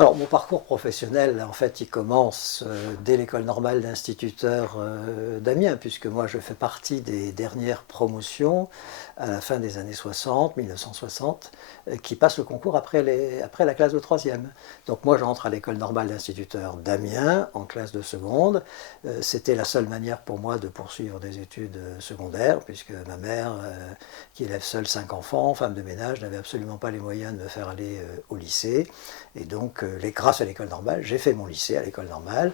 Alors, mon parcours professionnel, en fait, il commence dès l'école normale d'instituteur d'Amiens, puisque moi, je fais partie des dernières promotions à la fin des années 60, 1960, qui passent le concours après la classe de troisième. Donc, moi, j'entre à l'école normale d'instituteur d'Amiens en classe de seconde. C'était la seule manière pour moi de poursuivre des études secondaires, puisque ma mère, qui élève seule 5 enfants, femme de ménage, n'avait absolument pas les moyens de me faire aller au lycée. Et donc, grâce à l'école normale, j'ai fait mon lycée à l'école normale.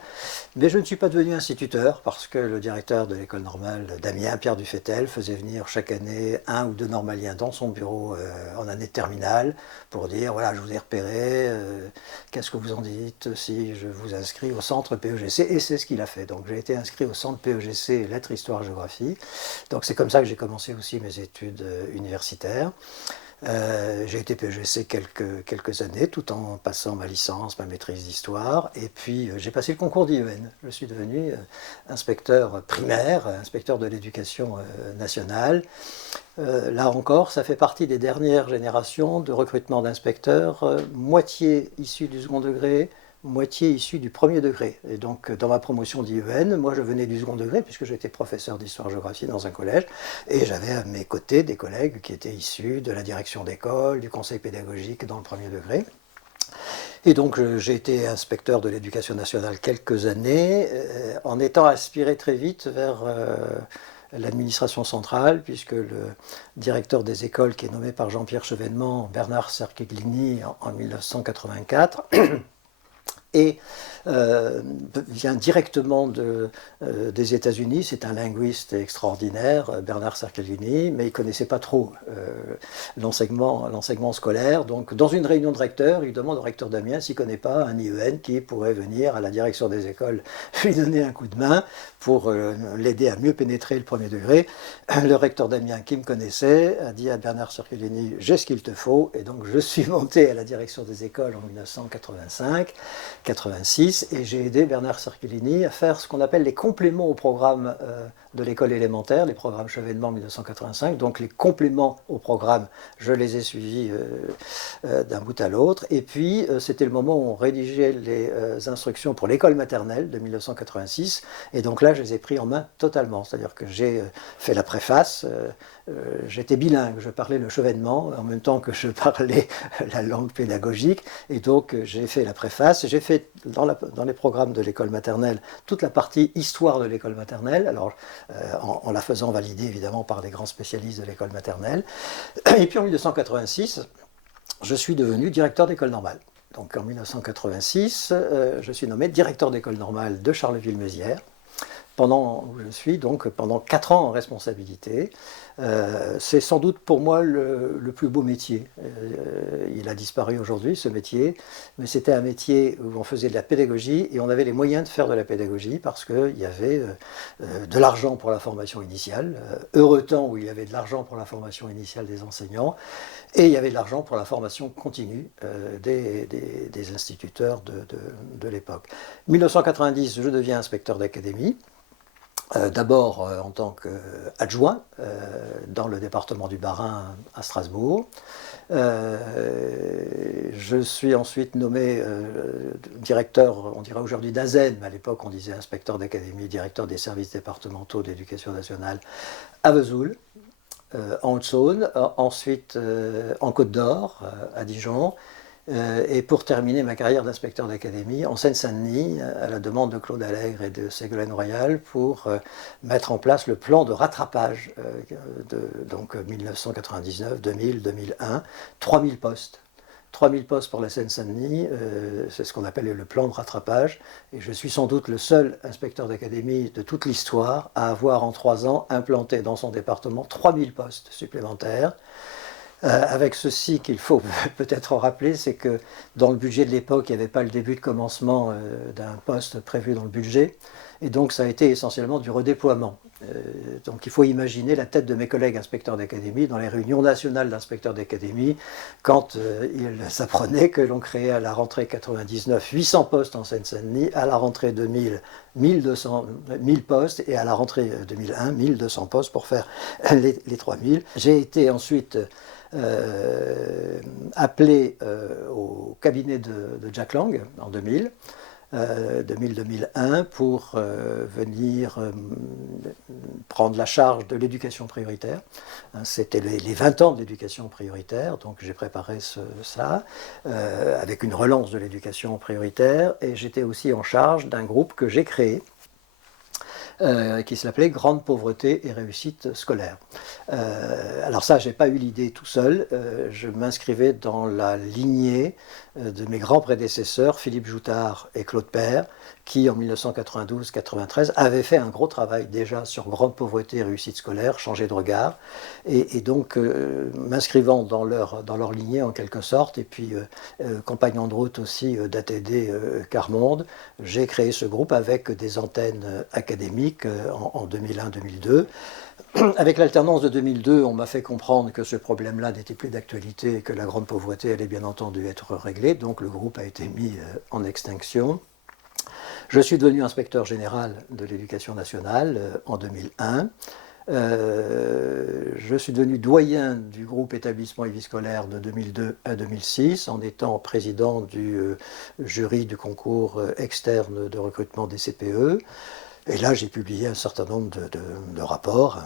Mais je ne suis pas devenu instituteur parce que le directeur de l'école normale d'Amiens, Pierre Dufetel, faisait venir chaque année un ou deux normaliens dans son bureau en année de terminale pour dire voilà, je vous ai repéré, qu'est-ce que vous en dites si je vous inscris au centre PEGC. Et c'est ce qu'il a fait. Donc, j'ai été inscrit au centre PEGC Lettres, Histoire, Géographie. Donc, c'est comme ça que j'ai commencé aussi mes études universitaires. J'ai été PEGC quelques années, tout en passant ma licence, ma maîtrise d'histoire. Et puis j'ai passé le concours d'IEN. Je suis devenu inspecteur primaire, inspecteur de l'éducation nationale. Là encore, ça fait partie des dernières générations de recrutement d'inspecteurs, moitié issus du second degré, moitié issus du premier degré. Et donc, dans ma promotion d'IEN, moi, je venais du second degré, puisque j'étais professeur d'histoire-géographie dans un collège, et j'avais à mes côtés des collègues qui étaient issus de la direction d'école, du conseil pédagogique dans le premier degré. Et donc, j'ai été inspecteur de l'éducation nationale quelques années, en étant aspiré très vite vers l'administration centrale, puisque le directeur des écoles, qui est nommé par Jean-Pierre Chevènement, Bernard Cerchiglini, en 1984, et vient directement des États-Unis. C'est un linguiste extraordinaire, Bernard Cerchiglini, mais il ne connaissait pas trop l'enseignement scolaire. Donc, dans une réunion de recteurs, il demande au recteur d'Amiens s'il ne connaît pas un IEN qui pourrait venir à la direction des écoles lui donner un coup de main pour l'aider à mieux pénétrer le premier degré. Le recteur d'Amiens, qui me connaissait, a dit à Bernard Cerchiglini « J'ai ce qu'il te faut ». Et donc, je suis monté à la direction des écoles en 1985-86, et j'ai aidé Bernard Cerchiglini à faire ce qu'on appelle les compléments au programme de l'école élémentaire, les programmes Chevènement 1985. Donc les compléments au programme, je les ai suivis d'un bout à l'autre. Et puis c'était le moment où on rédigeait les instructions pour l'école maternelle de 1986. Et donc là, je les ai pris en main totalement. C'est-à-dire que j'ai fait la préface. J'étais bilingue, je parlais le chevènement en même temps que je parlais la langue pédagogique, et donc j'ai fait la préface. J'ai fait dans les programmes de l'école maternelle toute la partie histoire de l'école maternelle, alors en la faisant valider évidemment par des grands spécialistes de l'école maternelle. Et puis en 1986, je suis devenu directeur d'école normale. Donc en 1986, je suis nommé directeur d'école normale de Charleville-Mézières. Pendant 4 ans en responsabilité. C'est sans doute pour moi le plus beau métier. Il a disparu aujourd'hui, ce métier, mais c'était un métier où on faisait de la pédagogie et on avait les moyens de faire de la pédagogie parce qu'il y avait de l'argent pour la formation initiale, heureux temps où il y avait de l'argent pour la formation initiale des enseignants, et il y avait de l'argent pour la formation continue des instituteurs de l'époque. 1990, je deviens inspecteur d'académie. D'abord en tant qu'adjoint dans le département du Bas-Rhin à Strasbourg. Je suis ensuite nommé directeur, on dirait aujourd'hui d'ASEN, mais à l'époque on disait inspecteur d'académie, directeur des services départementaux d'éducation nationale à Vesoul, en Haute-Saône, ensuite en Côte d'Or, à Dijon. Et pour terminer ma carrière d'inspecteur d'académie en Seine-Saint-Denis, à la demande de Claude Allègre et de Ségolène Royal, pour mettre en place le plan de rattrapage donc 1999, 2000, 2001, 3000 postes. 3000 postes pour la Seine-Saint-Denis, c'est ce qu'on appelle le plan de rattrapage. Et je suis sans doute le seul inspecteur d'académie de toute l'histoire à avoir en 3 ans implanté dans son département 3000 postes supplémentaires. Avec ceci qu'il faut peut-être rappeler, c'est que dans le budget de l'époque, il n'y avait pas le début de commencement d'un poste prévu dans le budget. Et donc ça a été essentiellement du redéploiement. Donc il faut imaginer la tête de mes collègues inspecteurs d'académie dans les réunions nationales d'inspecteurs d'académie quand ils s'apprenaient que l'on créait à la rentrée 99 800 postes en Seine-Saint-Denis, à la rentrée 2000 1000 postes et à la rentrée 2001 1200 postes pour faire les 3000. J'ai été ensuite appelé au cabinet de Jack Lang en 2000. 2000-2001 pour venir prendre la charge de l'éducation prioritaire. C'était les 20 ans de l'éducation prioritaire, donc j'ai préparé ça avec une relance de l'éducation prioritaire, et j'étais aussi en charge d'un groupe que j'ai créé qui s'appelait Grande pauvreté et réussite scolaire. Alors ça, je n'ai pas eu l'idée tout seul, je m'inscrivais dans la lignée de mes grands prédécesseurs, Philippe Joutard et Claude Père, qui en 1992-93 avaient fait un gros travail déjà sur grande pauvreté et réussite scolaire, changer de regard, et donc m'inscrivant dans leur lignée en quelque sorte, et puis compagnon de route aussi d'ATD Carmonde, j'ai créé ce groupe avec des antennes académiques en 2001-2002. Avec l'alternance de 2002, on m'a fait comprendre que ce problème-là n'était plus d'actualité et que la grande pauvreté allait bien entendu être réglée, donc le groupe a été mis en extinction. Je suis devenu inspecteur général de l'éducation nationale en 2001. Je suis devenu doyen du groupe établissement et vie scolaire de 2002 à 2006 en étant président du jury du concours externe de recrutement des CPE. Et là, j'ai publié un certain nombre de rapports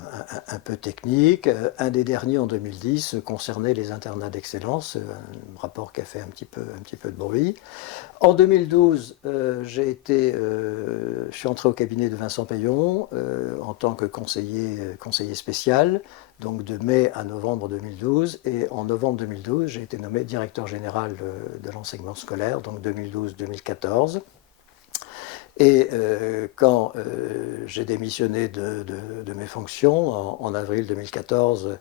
un peu techniques. Un des derniers en 2010 concernait les internats d'excellence, un rapport qui a fait un petit peu de bruit. En 2012, je suis entré au cabinet de Vincent Payon en tant que conseiller spécial, donc de mai à novembre 2012. Et en novembre 2012, j'ai été nommé directeur général de l'enseignement scolaire, donc 2012-2014. Et quand j'ai démissionné de mes fonctions en avril 2014,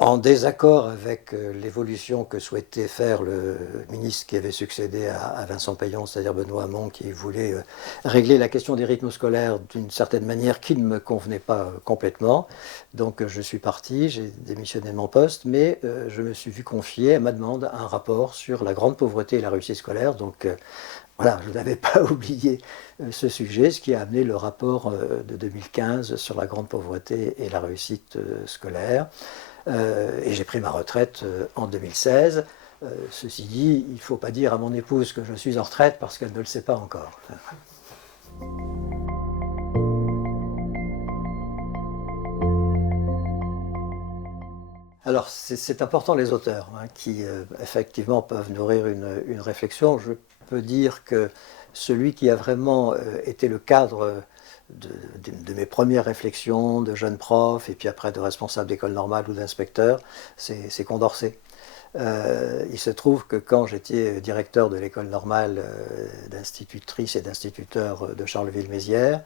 en désaccord avec l'évolution que souhaitait faire le ministre qui avait succédé à Vincent Payon, c'est-à-dire Benoît Hamon, qui voulait régler la question des rythmes scolaires d'une certaine manière qui ne me convenait pas complètement. Donc je suis parti, j'ai démissionné de mon poste, mais je me suis vu confier à ma demande un rapport sur la grande pauvreté et la réussite scolaire. Donc voilà, je n'avais pas oublié ce sujet, ce qui a amené le rapport de 2015 sur la grande pauvreté et la réussite scolaire. Et j'ai pris ma retraite en 2016. Ceci dit, il ne faut pas dire à mon épouse que je suis en retraite parce qu'elle ne le sait pas encore. Alors, c'est important les auteurs qui, effectivement, peuvent nourrir une réflexion. Je peux dire que celui qui a vraiment été le cadre de mes premières réflexions de jeune prof et puis après de responsable d'école normale ou d'inspecteur, c'est Condorcet. Il se trouve que quand j'étais directeur de l'école normale d'institutrice et d'instituteurs de Charleville-Mézières,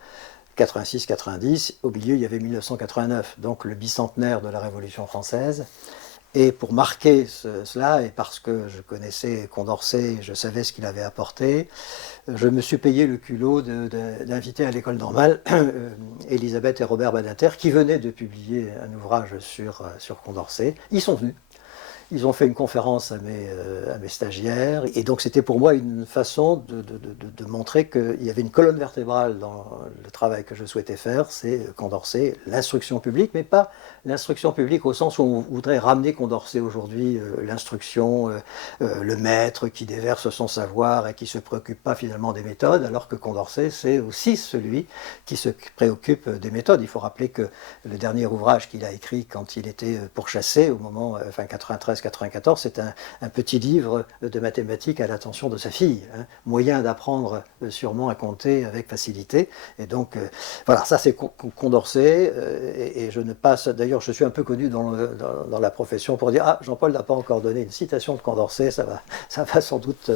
86-90, au milieu il y avait 1989, donc le bicentenaire de la Révolution française. Et pour marquer cela, et parce que je connaissais Condorcet, je savais ce qu'il avait apporté, je me suis payé le culot d'inviter à l'école normale Elisabeth et Robert Badinter, qui venaient de publier un ouvrage sur Condorcet. Ils sont venus. Ils ont fait une conférence à mes stagiaires, et donc c'était pour moi une façon de montrer qu'il y avait une colonne vertébrale dans le travail que je souhaitais faire, c'est Condorcet, l'instruction publique, mais pas l'instruction publique au sens où on voudrait ramener Condorcet aujourd'hui, l'instruction, le maître qui déverse son savoir et qui ne se préoccupe pas finalement des méthodes, alors que Condorcet c'est aussi celui qui se préoccupe des méthodes. Il faut rappeler que le dernier ouvrage qu'il a écrit quand il était pourchassé, au moment, 93-94, c'est un petit livre de mathématiques à l'attention de sa fille, moyen d'apprendre sûrement à compter avec facilité. Et donc, voilà, ça c'est Condorcet, et je ne passe, d'ailleurs je suis un peu connu dans la profession pour dire « Ah, Jean-Paul n'a pas encore donné une citation de Condorcet, ça va sans doute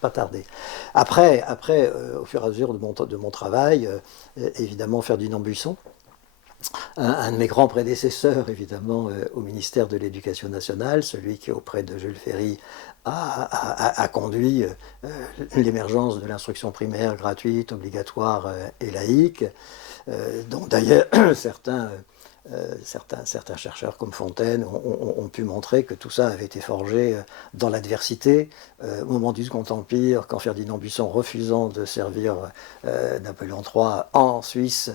pas tarder ». Après, au fur et à mesure de mon travail, évidemment Ferdinand Buisson, un de mes grands prédécesseurs, évidemment, au ministère de l'Éducation nationale, celui qui, auprès de Jules Ferry, a conduit l'émergence de l'instruction primaire gratuite, obligatoire et laïque, dont d'ailleurs certains chercheurs comme Fontaine ont pu montrer que tout ça avait été forgé dans l'adversité. Au moment du Second Empire, quand Ferdinand Buisson, refusant de servir Napoléon III en Suisse,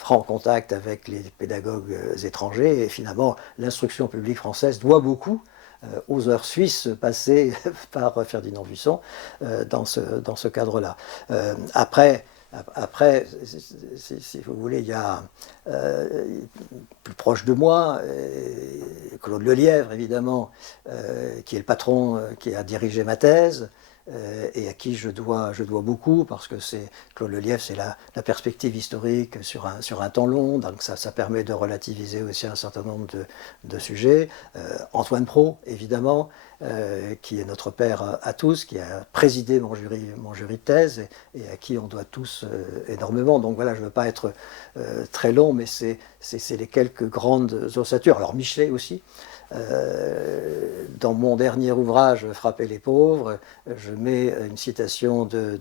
prend contact avec les pédagogues étrangers, et finalement l'instruction publique française doit beaucoup aux heures suisses passées par Ferdinand Buisson dans ce cadre-là. Après, si vous voulez, il y a plus proche de moi, Claude Lelièvre, évidemment, qui est le patron, qui a dirigé ma thèse, et à qui je dois beaucoup, parce que Claude Lelièvre, c'est la perspective historique sur un temps long, donc ça permet de relativiser aussi un certain nombre de sujets. Antoine Prot, évidemment, qui est notre père à tous, qui a présidé mon jury de thèse, et à qui on doit tous énormément. Donc voilà, je ne veux pas être très long, mais c'est les quelques grandes ossatures. Alors Michelet aussi. Dans mon dernier ouvrage, Frapper les pauvres, je mets une citation de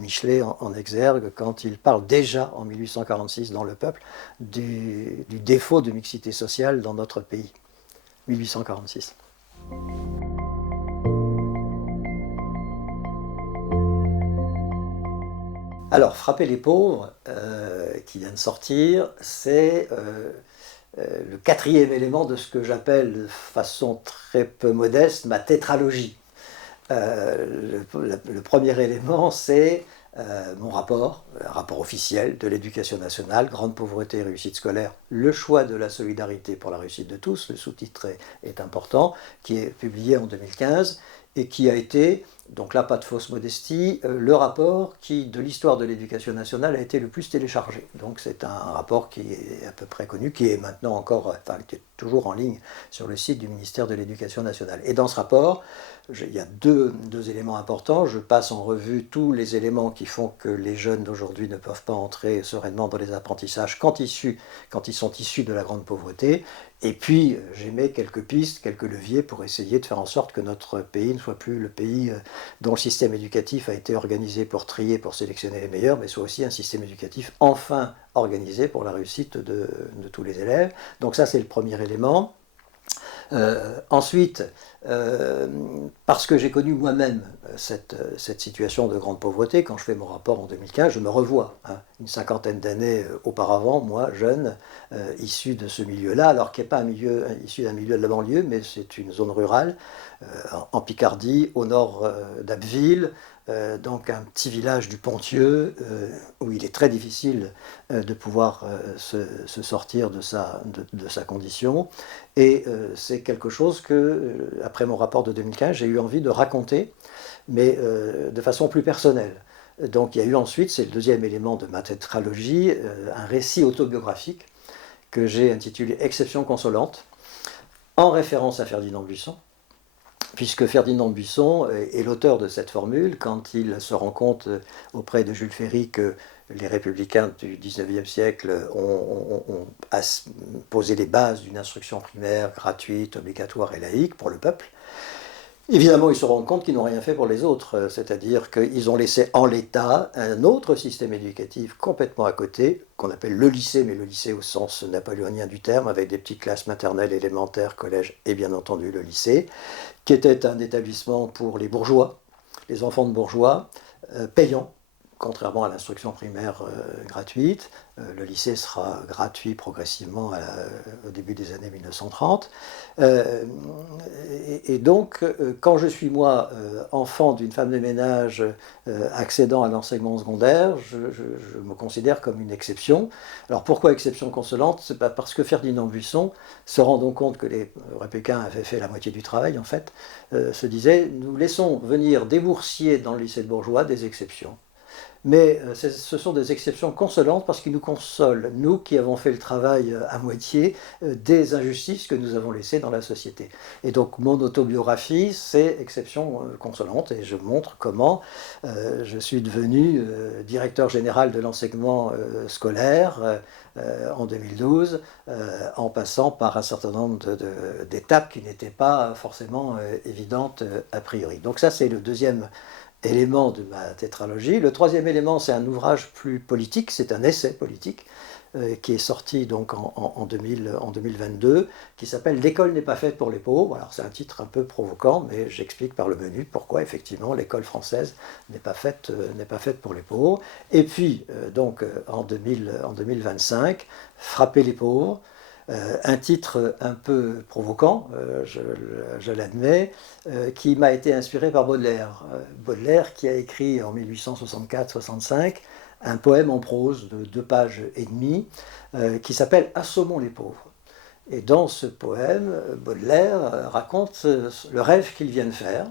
Michelet en exergue quand il parle déjà en 1846 dans Le Peuple du défaut de mixité sociale dans notre pays. 1846. Alors, Frapper les pauvres, qui vient de sortir, c'est le quatrième élément de ce que j'appelle de façon très peu modeste ma tétralogie. Le premier élément, c'est mon rapport, un rapport officiel de l'éducation nationale, grande pauvreté et réussite scolaire, le choix de la solidarité pour la réussite de tous, le sous-titre est important, qui est publié en 2015 et qui a été, donc là pas de fausse modestie, le rapport qui, de l'histoire de l'éducation nationale, a été le plus téléchargé. Donc c'est un rapport qui est à peu près connu, qui est maintenant encore, enfin qui est toujours en ligne sur le site du ministère de l'Éducation nationale. Et dans ce rapport, il y a deux éléments importants. Je passe en revue tous les éléments qui font que les jeunes d'aujourd'hui ne peuvent pas entrer sereinement dans les apprentissages quand ils sont issus de la grande pauvreté. Et puis, j'émets quelques pistes, quelques leviers pour essayer de faire en sorte que notre pays ne soit plus le pays dont le système éducatif a été organisé pour trier, pour sélectionner les meilleurs, mais soit aussi un système éducatif enfin organisé pour la réussite de tous les élèves. Donc ça, c'est le premier élément. Ensuite, parce que j'ai connu moi-même cette situation de grande pauvreté, quand je fais mon rapport en 2015, je me revois une cinquantaine d'années auparavant, moi, jeune, issu de ce milieu-là, alors qui n'est pas issu d'un milieu de la banlieue, mais c'est une zone rurale, en Picardie, au nord d'Abbeville, donc un petit village du Ponthieu, où il est très difficile de pouvoir se sortir de sa condition. Et c'est quelque chose que, après mon rapport de 2015, j'ai eu envie de raconter, mais de façon plus personnelle. Donc il y a eu ensuite, c'est le deuxième élément de ma tétralogie, un récit autobiographique que j'ai intitulé Exception consolante, en référence à Ferdinand Buisson, puisque Ferdinand Buisson est l'auteur de cette formule quand il se rend compte auprès de Jules Ferry que les républicains du XIXe siècle ont posé les bases d'une instruction primaire gratuite, obligatoire et laïque pour le peuple. Évidemment, ils se rendent compte qu'ils n'ont rien fait pour les autres, c'est-à-dire qu'ils ont laissé en l'état un autre système éducatif complètement à côté, qu'on appelle le lycée, mais le lycée au sens napoléonien du terme, avec des petites classes maternelles, élémentaires, collèges et bien entendu le lycée, qui était un établissement pour les bourgeois, les enfants de bourgeois, payant, contrairement à l'instruction primaire gratuite. Le lycée sera gratuit progressivement au début des années 1930. Et donc, quand je suis, moi, enfant d'une femme de ménage accédant à l'enseignement secondaire, je me considère comme une exception. Alors pourquoi exception consolante? C'est parce que Ferdinand Buisson, se rendant compte que les républicains avaient fait la moitié du travail, en fait, se disait, nous laissons venir des boursiers dans le lycée de bourgeois, des exceptions. Mais ce sont des exceptions consolantes parce qu'ils nous consolent, nous qui avons fait le travail à moitié, des injustices que nous avons laissées dans la société. Et donc mon autobiographie, c'est exception consolante et je montre comment je suis devenu directeur général de l'enseignement scolaire en 2012, en passant par un certain nombre d'étapes qui n'étaient pas forcément évidentes a priori. Donc ça, c'est le deuxième élément de ma tétralogie. Le troisième élément, c'est un ouvrage plus politique, c'est un essai politique qui est sorti donc en 2022, qui s'appelle « L'école n'est pas faite pour les pauvres ». Alors c'est un titre un peu provoquant, mais j'explique par le menu pourquoi effectivement l'école française n'est pas faite pour les pauvres. Et puis donc en 2025, « Frapper les pauvres ». Un titre un peu provoquant, je l'admets, qui m'a été inspiré par Baudelaire. Baudelaire qui a écrit en 1864-65 un poème en prose de 2 pages et demie qui s'appelle « Assommons les pauvres ». Et dans ce poème, Baudelaire raconte le rêve qu'il vient de faire.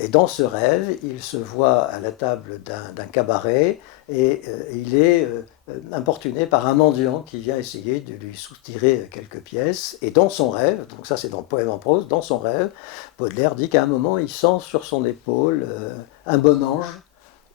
Et dans ce rêve, il se voit à la table d'un cabaret et il est importuné par un mendiant qui vient essayer de lui soutirer quelques pièces. Et dans son rêve, donc ça c'est dans le poème en prose, dans son rêve, Baudelaire dit qu'à un moment il sent sur son épaule un bon ange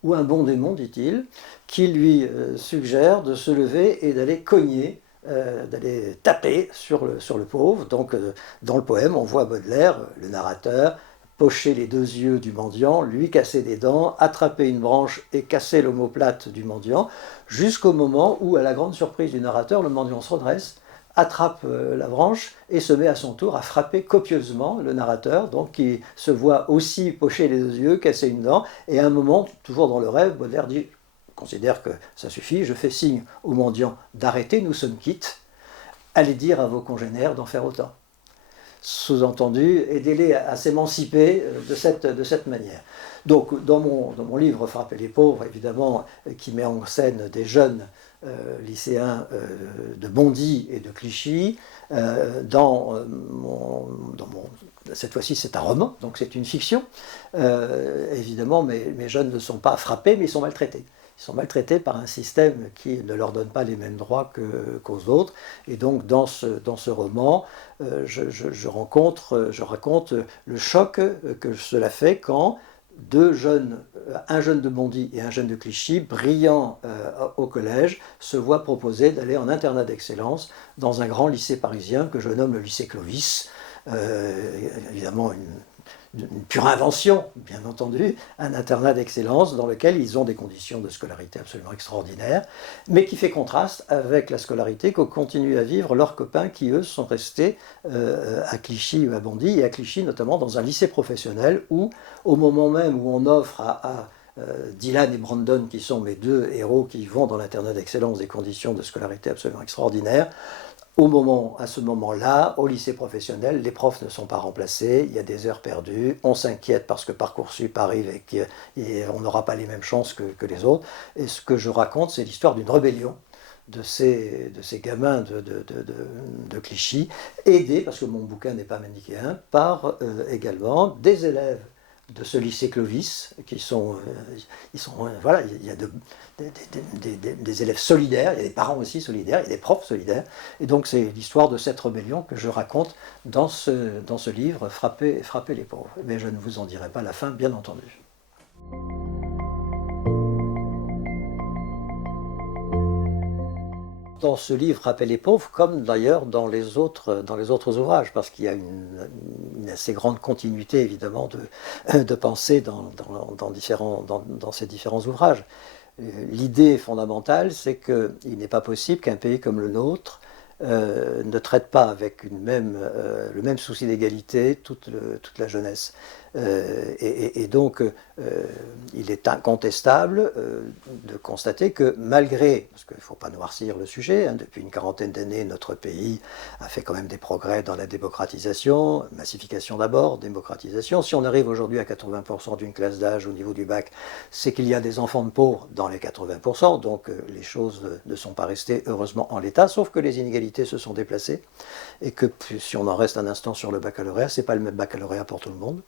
ou un bon démon, dit-il, qui lui suggère de se lever et d'aller cogner, d'aller taper sur le pauvre. Donc dans le poème, on voit Baudelaire, le narrateur, pocher les 2 yeux du mendiant, lui casser des dents, attraper une branche et casser l'omoplate du mendiant, jusqu'au moment où, à la grande surprise du narrateur, le mendiant se redresse, attrape la branche et se met à son tour à frapper copieusement le narrateur, donc qui se voit aussi pocher les 2 yeux, casser une dent, et à un moment, toujours dans le rêve, Baudelaire dit « considère que ça suffit, je fais signe au mendiant d'arrêter, nous sommes quittes, allez dire à vos congénères d'en faire autant ». Sous-entendu, aidez-les à s'émanciper de cette manière. Donc, dans mon livre « Frapper les pauvres », évidemment, qui met en scène des jeunes lycéens de Bondy et de Clichy, cette fois-ci, c'est un roman, donc c'est une fiction. Évidemment, mes jeunes ne sont pas frappés, mais ils sont maltraités. Ils sont maltraités par un système qui ne leur donne pas les mêmes droits qu'aux autres. Et donc, dans ce roman, je raconte le choc que cela fait quand 2 jeunes, un jeune de Bondy et un jeune de Clichy, brillants au collège, se voient proposer d'aller en internat d'excellence dans un grand lycée parisien que je nomme le lycée Clovis. Évidemment, une pure invention, bien entendu, un internat d'excellence dans lequel ils ont des conditions de scolarité absolument extraordinaires, mais qui fait contraste avec la scolarité que continuent à vivre leurs copains qui, eux, sont restés à Clichy ou à Bondy, et à Clichy notamment dans un lycée professionnel où, au moment même où on offre à Dylan et Brandon, qui sont mes 2 héros qui vont dans l'internat d'excellence, des conditions de scolarité absolument extraordinaires, à ce moment-là, au lycée professionnel, les profs ne sont pas remplacés, il y a des heures perdues, on s'inquiète parce que Parcoursup arrive et qu'on n'aura pas les mêmes chances que les autres. Et ce que je raconte, c'est l'histoire d'une rébellion de ces gamins de Clichy, aidés, parce que mon bouquin n'est pas manichéen, par également des élèves de ce lycée Clovis, voilà, il y a des élèves solidaires, il y a des parents aussi solidaires, il y a des profs solidaires, et donc c'est l'histoire de cette rébellion que je raconte dans ce livre, Frapper les pauvres. Mais je ne vous en dirai pas la fin, bien entendu. Dans ce livre, Frapper les pauvres, comme d'ailleurs dans les autres ouvrages, parce qu'il y a une assez grande continuité, évidemment, de pensée dans ces différents ouvrages. L'idée fondamentale, c'est qu'il n'est pas possible qu'un pays comme le nôtre ne traite pas avec le même souci d'égalité toute la jeunesse. Et donc, il est incontestable de constater que malgré, parce qu'il ne faut pas noircir le sujet, depuis une 40aine d'années, notre pays a fait quand même des progrès dans la démocratisation, massification d'abord, démocratisation. Si on arrive aujourd'hui à 80% d'une classe d'âge au niveau du bac, c'est qu'il y a des enfants de pauvres dans les 80%, donc les choses ne sont pas restées heureusement en l'état, sauf que les inégalités se sont déplacées, et que si on en reste un instant sur le baccalauréat, ce n'est pas le même baccalauréat pour tout le monde.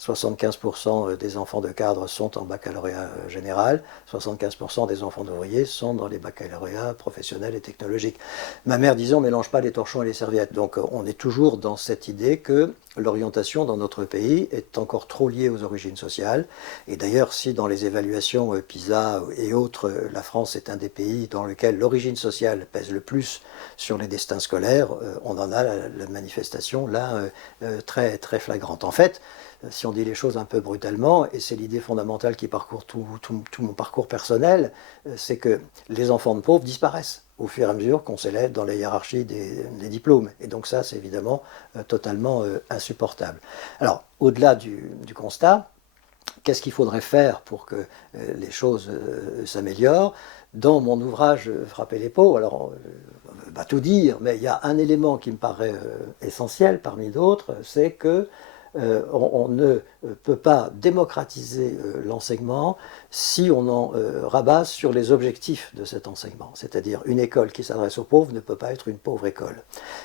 75% des enfants de cadres sont en baccalauréat général, 75% des enfants d'ouvriers sont dans les baccalauréats professionnels et technologiques. Ma mère disait on ne mélange pas les torchons et les serviettes. Donc on est toujours dans cette idée que l'orientation dans notre pays est encore trop liée aux origines sociales. Et d'ailleurs, si dans les évaluations PISA et autres, la France est un des pays dans lequel l'origine sociale pèse le plus sur les destins scolaires, on en a la manifestation là très, très flagrante. En fait, si on dit les choses un peu brutalement, et c'est l'idée fondamentale qui parcourt tout mon parcours personnel, c'est que les enfants de pauvres disparaissent au fur et à mesure qu'on s'élève dans la hiérarchie des diplômes. Et donc ça, c'est évidemment totalement insupportable. Alors, au-delà du constat, qu'est-ce qu'il faudrait faire pour que les choses s'améliorent? Dans mon ouvrage Frapper les pots, alors on ne va pas tout dire, mais il y a un élément qui me paraît essentiel parmi d'autres, c'est que on ne peut pas démocratiser l'enseignement si on en rabat sur les objectifs de cet enseignement. C'est-à-dire une école qui s'adresse aux pauvres ne peut pas être une pauvre école.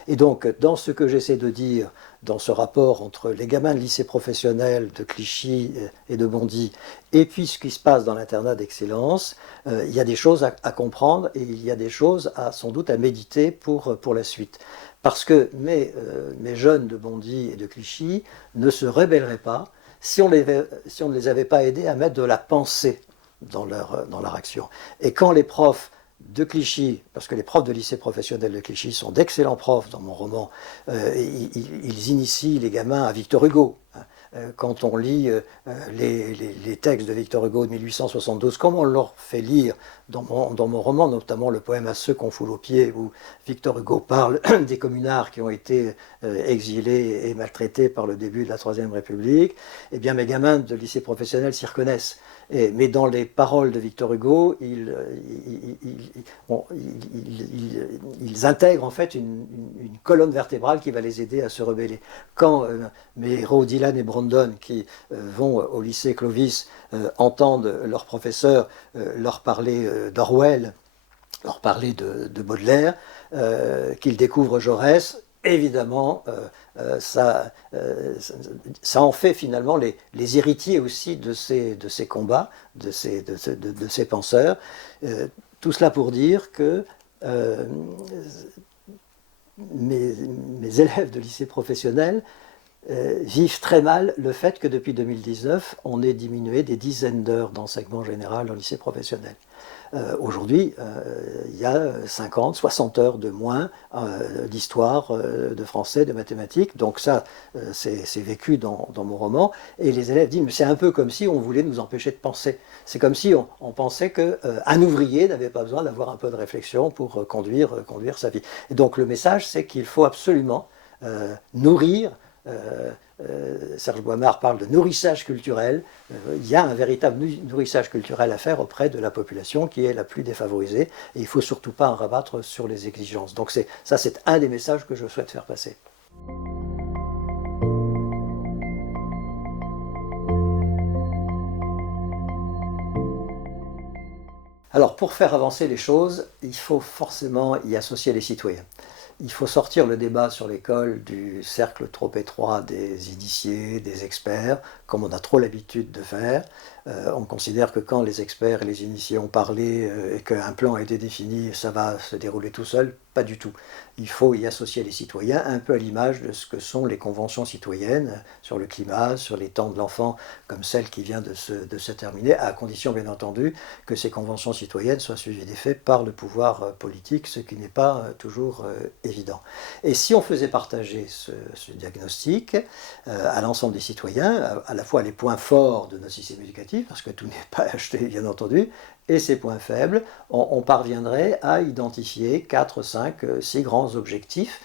Et donc dans ce que j'essaie de dire, dans ce rapport entre les gamins de lycée professionnel de Clichy et de Bondy, et puis ce qui se passe dans l'internat d'excellence, il y a des choses à comprendre et il y a des choses sans doute à méditer pour la suite. Parce que mes jeunes de Bondy et de Clichy ne se rébelleraient pas si on ne les avait pas aidés à mettre de la pensée dans leur action. Et quand les profs de Clichy, parce que les profs de lycée professionnel de Clichy sont d'excellents profs dans mon roman, ils initient les gamins à Victor Hugo. Quand on lit les textes de Victor Hugo de 1872, comme on leur fait lire dans mon roman, notamment le poème À ceux qu'on foule aux pieds, où Victor Hugo parle des communards qui ont été exilés et maltraités par le début de la Troisième République, eh bien mes gamins de lycée professionnel s'y reconnaissent. Mais dans les paroles de Victor Hugo, ils intègrent en fait une colonne vertébrale qui va les aider à se rebeller. Quand mes héros Dylan et Brandon, qui vont au lycée Clovis, entendent leurs professeurs leur parler d'Orwell, leur parler de Baudelaire, qu'ils découvrent Jaurès, évidemment, ça en fait finalement les héritiers aussi de ces combats, de ces penseurs. Tout cela pour dire que mes élèves de lycée professionnel vivent très mal le fait que depuis 2019, on ait diminué des dizaines d'heures d'enseignement général en lycée professionnel. Aujourd'hui, il y a 50, 60 heures de moins d'histoire, de français, de mathématiques. Donc ça, c'est vécu dans mon roman. Et les élèves disent, mais c'est un peu comme si on voulait nous empêcher de penser. C'est comme si on pensait qu'un ouvrier n'avait pas besoin d'avoir un peu de réflexion pour conduire sa vie. Et donc le message, c'est qu'il faut absolument nourrir. Serge Boimard parle de nourrissage culturel. Il y a un véritable nourrissage culturel à faire auprès de la population qui est la plus défavorisée et il ne faut surtout pas en rabattre sur les exigences. Donc ça c'est un des messages que je souhaite faire passer. Alors pour faire avancer les choses, il faut forcément y associer les citoyens. Il faut sortir le débat sur l'école du cercle trop étroit des initiés, des experts, comme on a trop l'habitude de faire. On considère que quand les experts et les initiés ont parlé et qu'un plan a été défini, ça va se dérouler tout seul. Pas du tout. Il faut y associer les citoyens, un peu à l'image de ce que sont les conventions citoyennes sur le climat, sur les temps de l'enfant, comme celle qui vient de se terminer, à condition bien entendu que ces conventions citoyennes soient suivies des faits par le pouvoir politique, ce qui n'est pas toujours évident. Et si on faisait partager ce diagnostic à l'ensemble des citoyens, à la fois les points forts de notre système éducatif, parce que tout n'est pas acheté bien entendu, et ses points faibles, on parviendrait à identifier 4, 5, 6 grands objectifs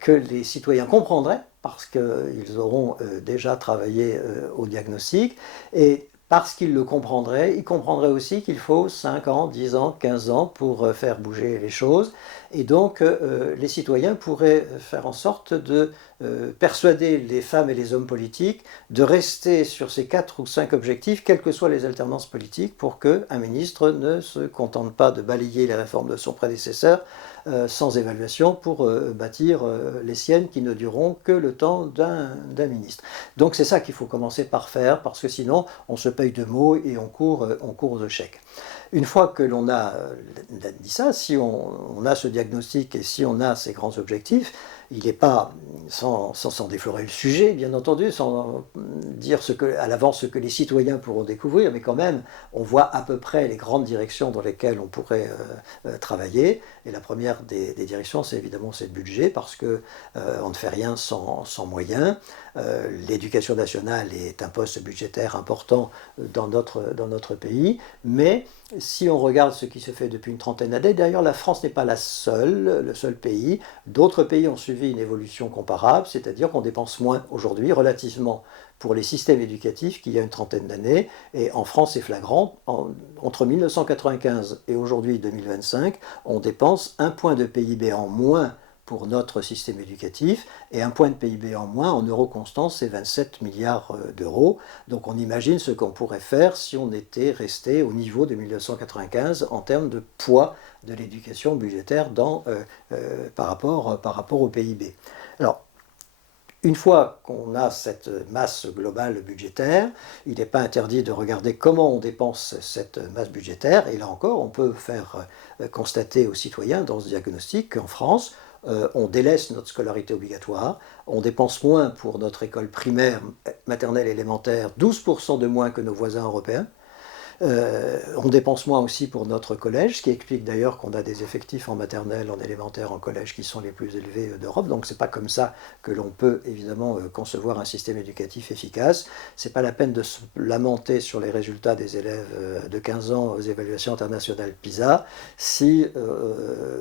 que les citoyens comprendraient parce qu'ils auront déjà travaillé au diagnostic et parce qu'ils le comprendraient, ils comprendraient aussi qu'il faut 5 ans, 10 ans, 15 ans pour faire bouger les choses. Et donc les citoyens pourraient faire en sorte de persuader les femmes et les hommes politiques de rester sur ces 4 ou 5 objectifs, quelles que soient les alternances politiques, pour qu'un ministre ne se contente pas de balayer les réformes de son prédécesseur sans évaluation pour bâtir les siennes qui ne dureront que le temps d'un ministre. Donc c'est ça qu'il faut commencer par faire, parce que sinon on se paye de mots et on court aux échecs. Une fois que l'on a dit ça, si on a ce diagnostic et si on a ces grands objectifs, il n'est pas, sans déflorer le sujet, bien entendu, sans dire à l'avance ce que les citoyens pourront découvrir, mais quand même, on voit à peu près les grandes directions dans lesquelles on pourrait travailler. Et la première des directions, c'est évidemment le budget, parce qu'on ne fait rien sans moyens. L'éducation nationale est un poste budgétaire important dans notre pays, mais si on regarde ce qui se fait depuis une trentaine d'années, d'ailleurs la France n'est pas le seul pays, d'autres pays ont suivi une évolution comparable, c'est-à-dire qu'on dépense moins aujourd'hui relativement pour les systèmes éducatifs qu'il y a une trentaine d'années, et en France c'est flagrant, entre 1995 et aujourd'hui 2025, on dépense 1 point de PIB en moins pour notre système éducatif, et 1 point de PIB en moins en euros constants, c'est 27 milliards d'euros. Donc on imagine ce qu'on pourrait faire si on était resté au niveau de 1995 en termes de poids de l'éducation budgétaire par rapport au PIB. Alors, une fois qu'on a cette masse globale budgétaire, il n'est pas interdit de regarder comment on dépense cette masse budgétaire, et là encore, on peut faire constater aux citoyens dans ce diagnostic qu'en France, on délaisse notre scolarité obligatoire, on dépense moins pour notre école primaire, maternelle, élémentaire, 12% de moins que nos voisins européens. On dépense moins aussi pour notre collège, ce qui explique d'ailleurs qu'on a des effectifs en maternelle, en élémentaire, en collège qui sont les plus élevés d'Europe. Donc c'est pas comme ça que l'on peut évidemment concevoir un système éducatif efficace. C'est pas la peine de se lamenter sur les résultats des élèves de 15 ans aux évaluations internationales PISA si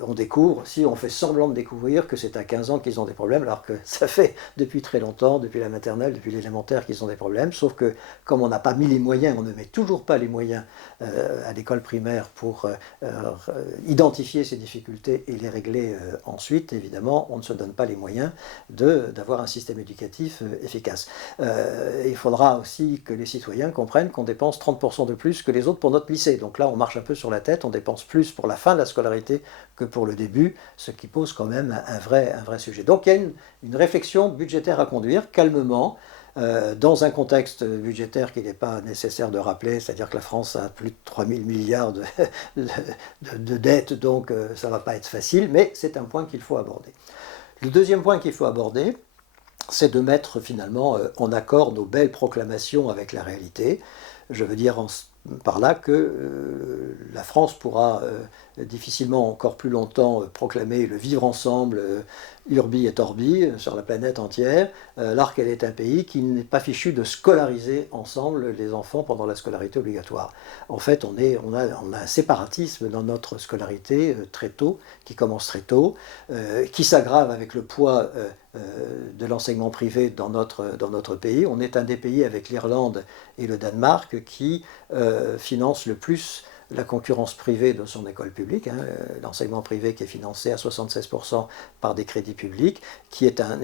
on fait semblant de découvrir que c'est à 15 ans qu'ils ont des problèmes, alors que ça fait depuis très longtemps, depuis la maternelle, depuis l'élémentaire qu'ils ont des problèmes, sauf que comme on n'a pas mis les moyens, on ne met toujours pas les moyens à l'école primaire pour identifier ces difficultés et les régler ensuite, évidemment, on ne se donne pas les moyens d'avoir un système éducatif efficace. Il faudra aussi que les citoyens comprennent qu'on dépense 30% de plus que les autres pour notre lycée. Donc là, on marche un peu sur la tête, on dépense plus pour la fin de la scolarité que pour le début, ce qui pose quand même un vrai sujet. Donc il y a une réflexion budgétaire à conduire, calmement, dans un contexte budgétaire qu'il n'est pas nécessaire de rappeler, c'est-à-dire que la France a plus de 3 000 milliards de dettes, donc ça ne va pas être facile, mais c'est un point qu'il faut aborder. Le deuxième point qu'il faut aborder, c'est de mettre finalement en accord nos belles proclamations avec la réalité. Je veux dire par là que la France pourra difficilement encore plus longtemps proclamer le vivre ensemble urbi et orbi sur la planète entière, alors qu'elle est un pays qui n'est pas fichu de scolariser ensemble les enfants pendant la scolarité obligatoire. En fait, on a un séparatisme dans notre scolarité très tôt, qui commence très tôt, qui s'aggrave avec le poids de l'enseignement privé dans notre pays. On est un des pays avec l'Irlande et le Danemark qui finance le plus la concurrence privée de son école publique, l'enseignement privé qui est financé à 76% par des crédits publics, qui est un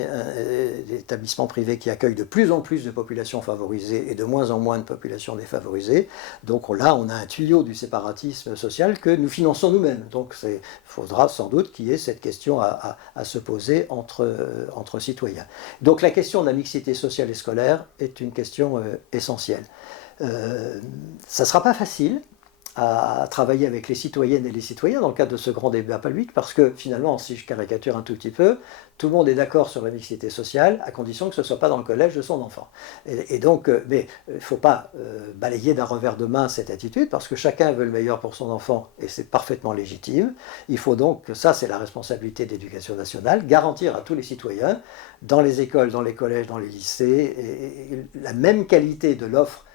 établissement privé qui accueille de plus en plus de populations favorisées et de moins en moins de populations défavorisées. Donc là, on a un tuyau du séparatisme social que nous finançons nous-mêmes. Donc il faudra sans doute qu'il y ait cette question à se poser entre citoyens. Donc la question de la mixité sociale et scolaire est une question essentielle. Ça ne sera pas facile à travailler avec les citoyennes et les citoyens dans le cadre de ce grand débat public, parce que finalement, si je caricature un tout petit peu, tout le monde est d'accord sur la mixité sociale, à condition que ce ne soit pas dans le collège de son enfant. Et donc, mais il ne faut pas balayer d'un revers de main cette attitude, parce que chacun veut le meilleur pour son enfant, et c'est parfaitement légitime. Il faut donc, ça c'est la responsabilité de l'Éducation nationale, garantir à tous les citoyens, dans les écoles, dans les collèges, dans les lycées, la même qualité de l'offre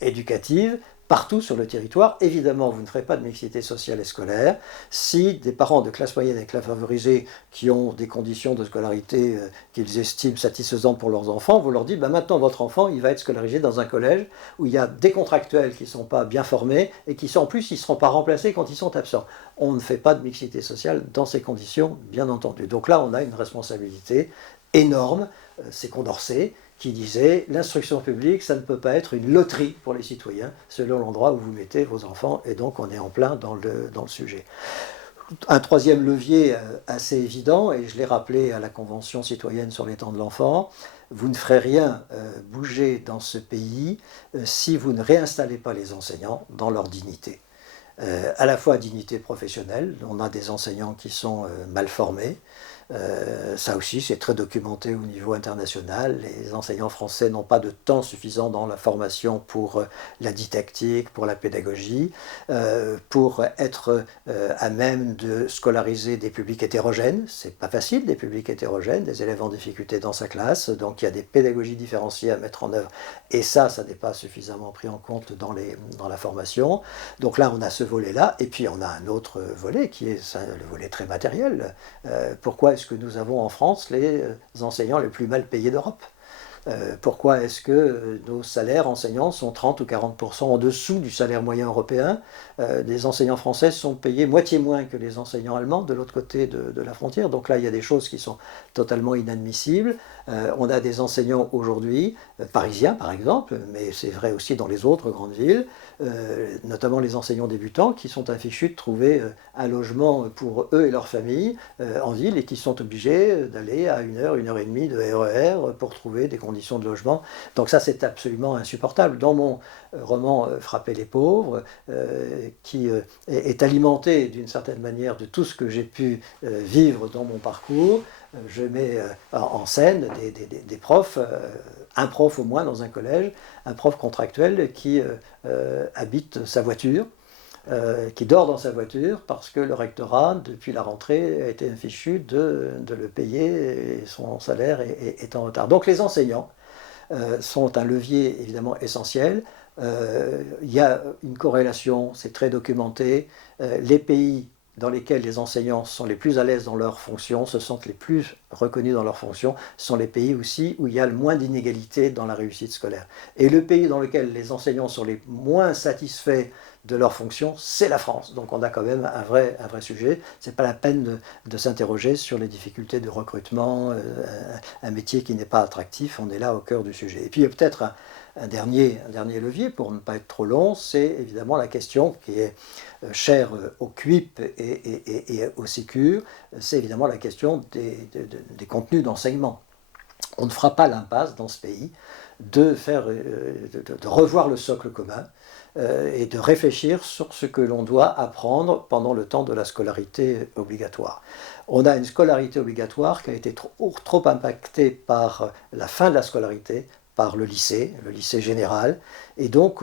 éducative, partout sur le territoire. Évidemment, vous ne ferez pas de mixité sociale et scolaire si des parents de classe moyenne et classe favorisée qui ont des conditions de scolarité qu'ils estiment satisfaisantes pour leurs enfants, vous leur dites maintenant votre enfant il va être scolarisé dans un collège où il y a des contractuels qui ne sont pas bien formés et qui en plus ils ne seront pas remplacés quand ils sont absents. On ne fait pas de mixité sociale dans ces conditions, bien entendu. Donc là, on a une responsabilité énorme. C'est Condorcet qui disait « L'instruction publique, ça ne peut pas être une loterie pour les citoyens, selon l'endroit où vous mettez vos enfants. » Et donc, on est en plein dans le sujet. Un troisième levier assez évident, et je l'ai rappelé à la Convention citoyenne sur les temps de l'enfant, vous ne ferez rien bouger dans ce pays si vous ne réinstallez pas les enseignants dans leur dignité. À la fois dignité professionnelle, on a des enseignants qui sont mal formés, ça aussi c'est très documenté au niveau international, les enseignants français n'ont pas de temps suffisant dans la formation pour la didactique, pour la pédagogie, pour être à même de scolariser des publics hétérogènes, c'est pas facile des publics hétérogènes, des élèves en difficulté dans sa classe, donc il y a des pédagogies différenciées à mettre en œuvre, et ça n'est pas suffisamment pris en compte dans la formation. Donc là on a ce volet-là, et puis on a un autre volet qui est le volet très matériel. Pourquoi est-ce que nous avons en France les enseignants les plus mal payés d'Europe? Pourquoi est-ce que nos salaires enseignants sont 30 ou 40% en dessous du salaire moyen européen? Les enseignants français sont payés moitié moins que les enseignants allemands de l'autre côté de la frontière. Donc là, il y a des choses qui sont totalement inadmissibles. On a des enseignants aujourd'hui, parisiens par exemple, mais c'est vrai aussi dans les autres grandes villes, notamment les enseignants débutants, qui sont infichus de trouver un logement pour eux et leur famille en ville et qui sont obligés d'aller à 1 heure et demie de RER pour trouver des conditions de logement. Donc ça, c'est absolument insupportable. Dans mon roman Frapper les pauvres, qui est alimenté d'une certaine manière de tout ce que j'ai pu vivre dans mon parcours, je mets en scène des profs, un prof au moins dans un collège, un prof contractuel qui habite sa voiture, qui dort dans sa voiture parce que le rectorat, depuis la rentrée, a été infichu de le payer et son salaire est en retard. Donc les enseignants sont un levier évidemment essentiel. Il y a une corrélation, c'est très documenté. Les pays dans lesquels les enseignants sont les plus à l'aise dans leurs fonctions, se sentent les plus reconnus dans leurs fonctions, sont les pays aussi où il y a le moins d'inégalités dans la réussite scolaire. Et le pays dans lequel les enseignants sont les moins satisfaits de leurs fonctions, c'est la France. Donc on a quand même un vrai sujet. Ce n'est pas la peine de s'interroger sur les difficultés de recrutement, un métier qui n'est pas attractif, on est là au cœur du sujet. Et puis il y a peut-être un dernier levier, pour ne pas être trop long, c'est évidemment la question qui est chère au CUIP et au Sécur, c'est évidemment la question des contenus d'enseignement. On ne fera pas l'impasse dans ce pays de revoir le socle commun et de réfléchir sur ce que l'on doit apprendre pendant le temps de la scolarité obligatoire. On a une scolarité obligatoire qui a été trop impactée par la fin de la scolarité, par le lycée général, et donc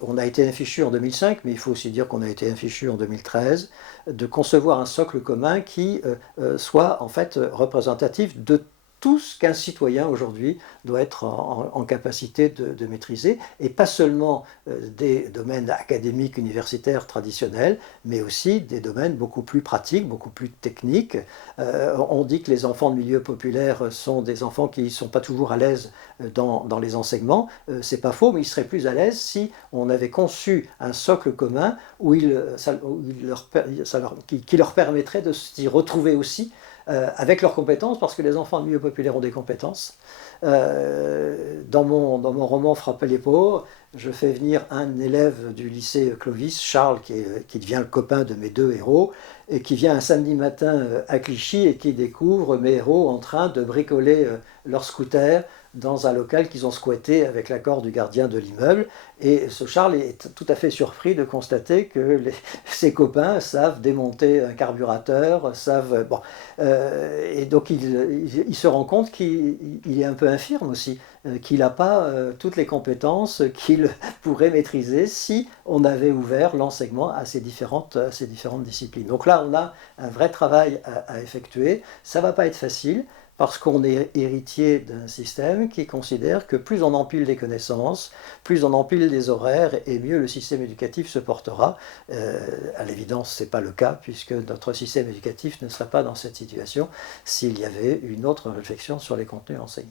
on a été infichu en 2005, mais il faut aussi dire qu'on a été infichu en 2013, de concevoir un socle commun qui soit en fait représentatif de tout ce qu'un citoyen aujourd'hui doit être en capacité de maîtriser, et pas seulement des domaines académiques, universitaires, traditionnels, mais aussi des domaines beaucoup plus pratiques, beaucoup plus techniques. On dit que les enfants de milieu populaire sont des enfants qui ne sont pas toujours à l'aise dans les enseignements. C'est pas faux, mais ils seraient plus à l'aise si on avait conçu un socle commun qui leur permettrait de s'y retrouver aussi, avec leurs compétences, parce que les enfants de milieu populaire ont des compétences. Dans mon roman Frapper les pauvres, je fais venir un élève du lycée Clovis, Charles, qui devient le copain de mes deux héros, et qui vient un samedi matin à Clichy et qui découvre mes héros en train de bricoler leur scooter dans un local qu'ils ont squatté avec l'accord du gardien de l'immeuble. Et ce Charles est tout à fait surpris de constater que ses copains savent démonter un carburateur, et donc il se rend compte qu'il est un peu infirme aussi, qu'il n'a pas toutes les compétences qu'il pourrait maîtriser si on avait ouvert l'enseignement à ces différentes disciplines. Donc là, on a un vrai travail à effectuer. Ça ne va pas être facile, parce qu'on est héritier d'un système qui considère que plus on empile des connaissances, plus on empile des horaires, et mieux le système éducatif se portera. À l'évidence, ce n'est pas le cas, puisque notre système éducatif ne serait pas dans cette situation s'il y avait une autre réflexion sur les contenus enseignés.